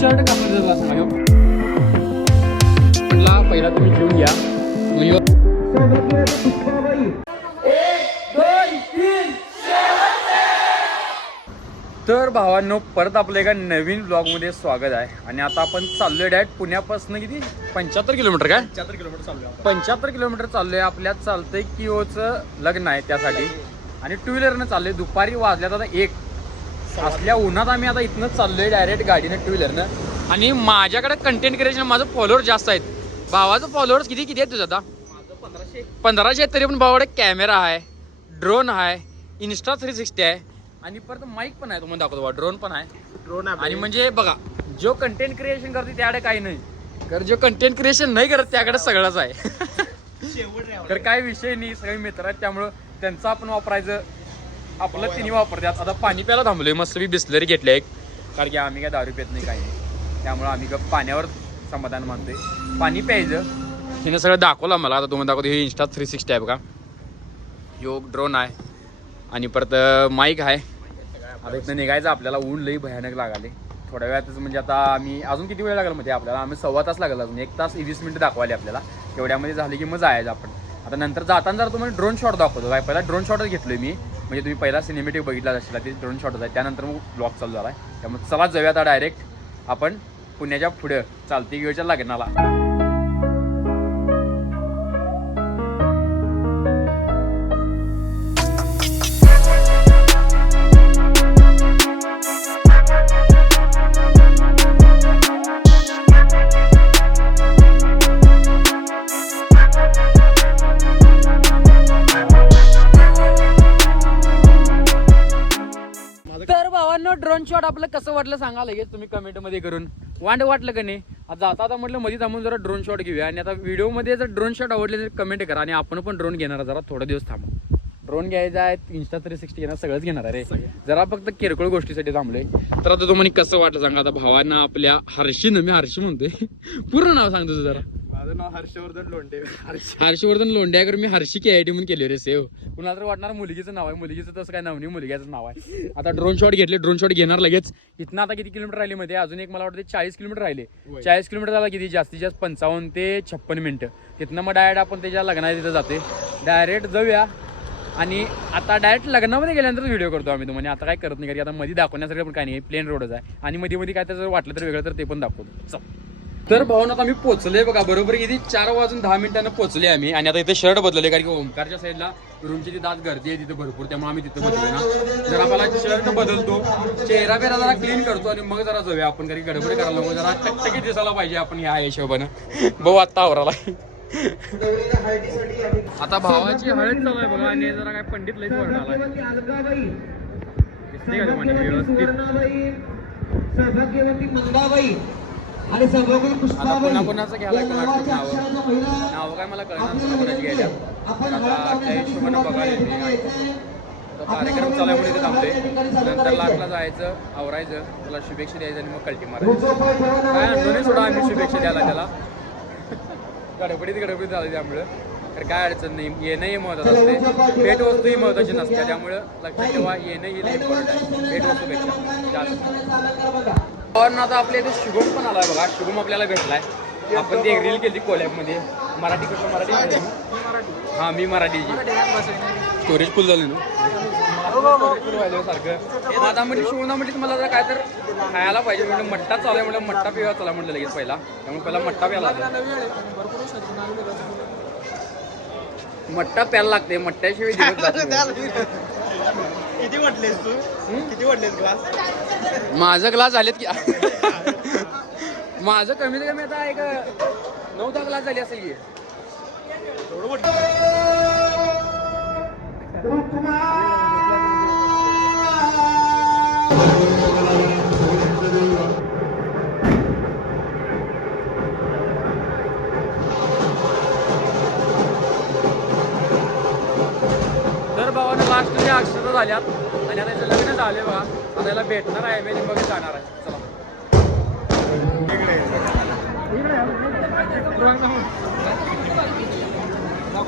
Shirt कापड झाला सांगा म्हटला पहिला तुम्ही घेऊन घ्या तर भावांनो परत आपल्या एका नवीन ब्लॉगमध्ये स्वागत आहे. आणि आता आपण चाललोय डायरेक्ट पुण्यापासून किती 75 किलोमीटर काय 75 किलोमीटर चाललोय 75 किलोमीटर चाललोय. आपल्यात चालतंय किओचं लग्न आहे त्यासाठी आणि टू व्हीलरनं चाललोय. दुपारी वाजल्यात आता 1 असल्या उन्हात आम्ही आता इथनं चाललोय डायरेक्ट गाडीनं टू व्हीलरनं. आणि माझ्याकडे कंटेंट क्रिएशन माझं फॉलोअर जास्त आहेत. भावाचं फॉलोअर्स किती आहेत तुझं आता? 1500 आहेत. तरी पण भावाकडे कॅमेरा आहे, ड्रोन आहे, इन्स्टा 360 आहे आणि परत माईक पण आहे. तुम्हाला दाखवतो ड्रोन पण आहे. ड्रोन आणि म्हणजे बघा जो कंटेंट क्रिएशन करते त्याकडे काही नाही, तर जो कंटेंट क्रिएशन नाही करत त्याकडे सगळंच आहे. तर काही विषय नाही, सगळे मित्र आहेत त्यामुळं त्यांचं आपण वापरायचं, आपलं तिन्ही वापरतात. आता पाणी प्यायला थांबलोय, मस्त मी बिस्लरी घेतली एक, कारण की आम्ही काय दारू पित नाही काही नाही, त्यामुळं आम्ही पाण्यावर समाधान मानतोय. पाणी प्यायचं हिनं सगळं दाखवलं मला. आता तुम्हाला दाखवतो हे इन्स्टा 360 आहे बघा, ह्यो ड्रोन आहे आणि परत माईक आहे. आता इथं निघायचं आपल्याला, ऊन लई भयानक लागाले. थोड्या वेळातच म्हणजे आता आम्ही अजून किती वेळ लागला म्हणजे आपल्याला, आम्ही 1.25 तास लागला, अजून 1 तास 20 मिनिटं दाखवायला आपल्याला. एवढ्यामध्ये झाले की मग जायचं आपण. आता नंतर जाताना जरा तुम्हाला ड्रोन शॉट दाखवतो काय. पहिला ड्रोन शॉटच घेतलोय मी, म्हणजे तुम्ही पहिला सिनेमॅटिक बघितला असेल ते ड्रोन शॉटच आहे. त्यानंतर मग ब्लॉग चालू झाला आहे. त्यामुळे चला जाऊया आता डायरेक्ट आपण पुण्याच्या पुढे चालती घेऊच्या लग्नाला. तर भावांनो ड्रोन शॉट आपलं कसं वाटलं सांगा लगेच तुम्ही कमेंट मध्ये करून. वाटलं का नाही? आता आता म्हटलं मध्ये थांबून जरा ड्रोन शॉट घेऊया. आणि आता व्हिडिओमध्ये जर ड्रोन शॉट आवडले तर कमेंट करा. आणि आपण पण ड्रोन घेणार, जरा थोडा दिवस थांबू. ड्रोन घ्यायचा आहे, इन्स्टा 360 घेणार, सगळंच घेणार आहे रे. जरा फक्त किरकोळ गोष्टीसाठी थांबलोय. तर आता तुम्हाला कसं वाटलं सांगा. आता भावांना आपल्या हर्षीनं, मी हर्षी म्हणतोय, पूर्ण नाव सांगतो तुझं जरा. माझं नाव हर्षवर्धन लोंढे. हर्षवर्धन लोंढ्याकर. मी हर्षी KIT म्हणून केले रे सेव्ह. कुणाला तर वाटणार मुलगीचं नाव आहे, मुलगीचं तसं काय नाव नाही, मुलग्याचं नाव आहे. आता ड्रोन शॉट घेतले, ड्रोन शॉट घेणार लगेच. इथनं आता किती किलोमीटर राहिले मध्ये, अजून एक मला वाटतं 40 किलोमीटर राहिले. 40 किलोमीटर झाला किती, जास्तीत जास्त 55 ते 56 मिनिटं. तिथनं मग डायरेक्ट आपण त्याच्या लग्नात तिथं जाते. डायरेक्ट जाऊया आणि आता डायरेक्ट लग्नामध्ये गेल्यानंतर व्हिडिओ करतो आम्ही तुम्हाला. आता काय करत नाही, कारण आता मध्ये दाखवण्यासाठी पण काही नाही, प्लेन रोडच आहे. आणि मध्ये काय तर वाटलं तर वेगळं तर ते पण दाखवतो. चल तर भावना आता आम्ही पोहोचले बघा, बरोबर किती 4 वाजून 10 मिनिटांना पोहोचले आम्ही. आणि आता इथे शर्ट बदलले, कारण की ओमकारच्या साईडला रूमची तिथं आज गर्दी आहे तिथे भरपूर, त्यामुळे आम्ही तिथं बदलले ना. जरा मला शर्ट बदलतो, चेहरा बेरा जरा क्लीन करतो आणि मग जरा जाऊया आपण, कारण की गडबड करायला नको, जरा टकटकी दिसायला पाहिजे आपण ह्या हिशोबानं. भाऊ आत्ता आवराला. आता भावाची हळद चालू आहे बघा. आणि जरा काय पंडित लईच वरडाला आणि कोणाचं घ्यायला नाव काय मला कळणार, कोणाची घ्यायला. आता त्या हिशोबानं बघायला कार्यक्रम चालल्यामुळे इथे थांबतोय. नंतर लाटला जायचं, आवरायचं, त्याला शुभेच्छा द्यायचं आणि मग कल्टी मारायचं. काय आणतो नाही सोडा आम्ही शुभेच्छा द्यायला त्याला. गडबडीत झाली त्यामुळं. तर काय अडचण नाही, येणंही महत्वाचं असते, भेट वस्तूही महत्वाची नसते. त्यामुळं लक्षात ठेवा, येणं येणं इम्पॉर्टंट आहे भेट वस्तूपेक्षा जास्त. पण आता आपल्या इथे शुभम पण आलाय बघा. शुभम आपल्याला भेटलाय. आपण ती एक रील केली कोलॅबमध्ये. मराठी कसं मराठी हां मी मराठीची. स्टोरेज फुल झालं ना फुल व्हायला सारखं. आता म्हणजे शिवणा म्हणजे मला जर काय तर खायला पाहिजे म्हणजे मट्टा चालू आहे, म्हणजे मट्टा पिवा चला म्हटलं लगेच पहिला. त्यामुळे पहिला मट्टा प्यायला मट्टा प्यायला लागते, मट्ट्याशिवाय किती वाटलेस तू? किती वाटलेस ग्लास? माझं ग्लास झालेत की माझं कमीत कमी आता एक 9-10 ग्लास झाली असेल की. तर भावानं लास्टच्या अक्षता झाल्यात आणि आता लग्न झाले बघा. आता याला भेटणार आहे मी, मग जाणार आहे. चला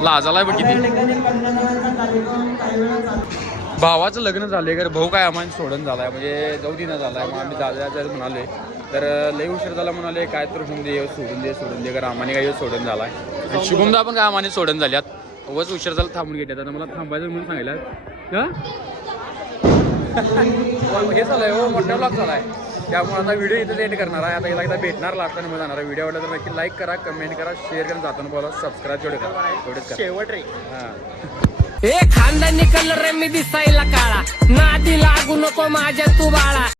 लाजालाय बघ किती. भावाचं लग्न झालंय तर भाऊ काय आम्हाला सोडून झालाय म्हणजे जाऊ दिना झालाय मग आम्ही जायचं म्हणालोय तर लई उशीर झाला म्हणाले काय तर सोडून दे कारण आम्हाने काही सोडून झालाय आणि शुभमदा पण काय आम्हाने सोडून झाल्यात उगाच उशीर झाला थांबून घेतात आता मला थांबायचं म्हणून सांगितलं हे झालंय हो मोठा ब्लॉग झालाय त्यामुळे आता व्हिडिओ इथं एंड करणार आहे आता याला एकदा भेटणार लागताना मग जाणार व्हिडिओ आवडला तर नक्की लाईक करा कमेंट करा शेअर करा जाताना बोला सबस्क्राईब तेवढे करा एवढेच करा शेवट रे हां ए खानदानी कलर मी दिसायला काळा नादी लागू नको माझ्या तू बाळा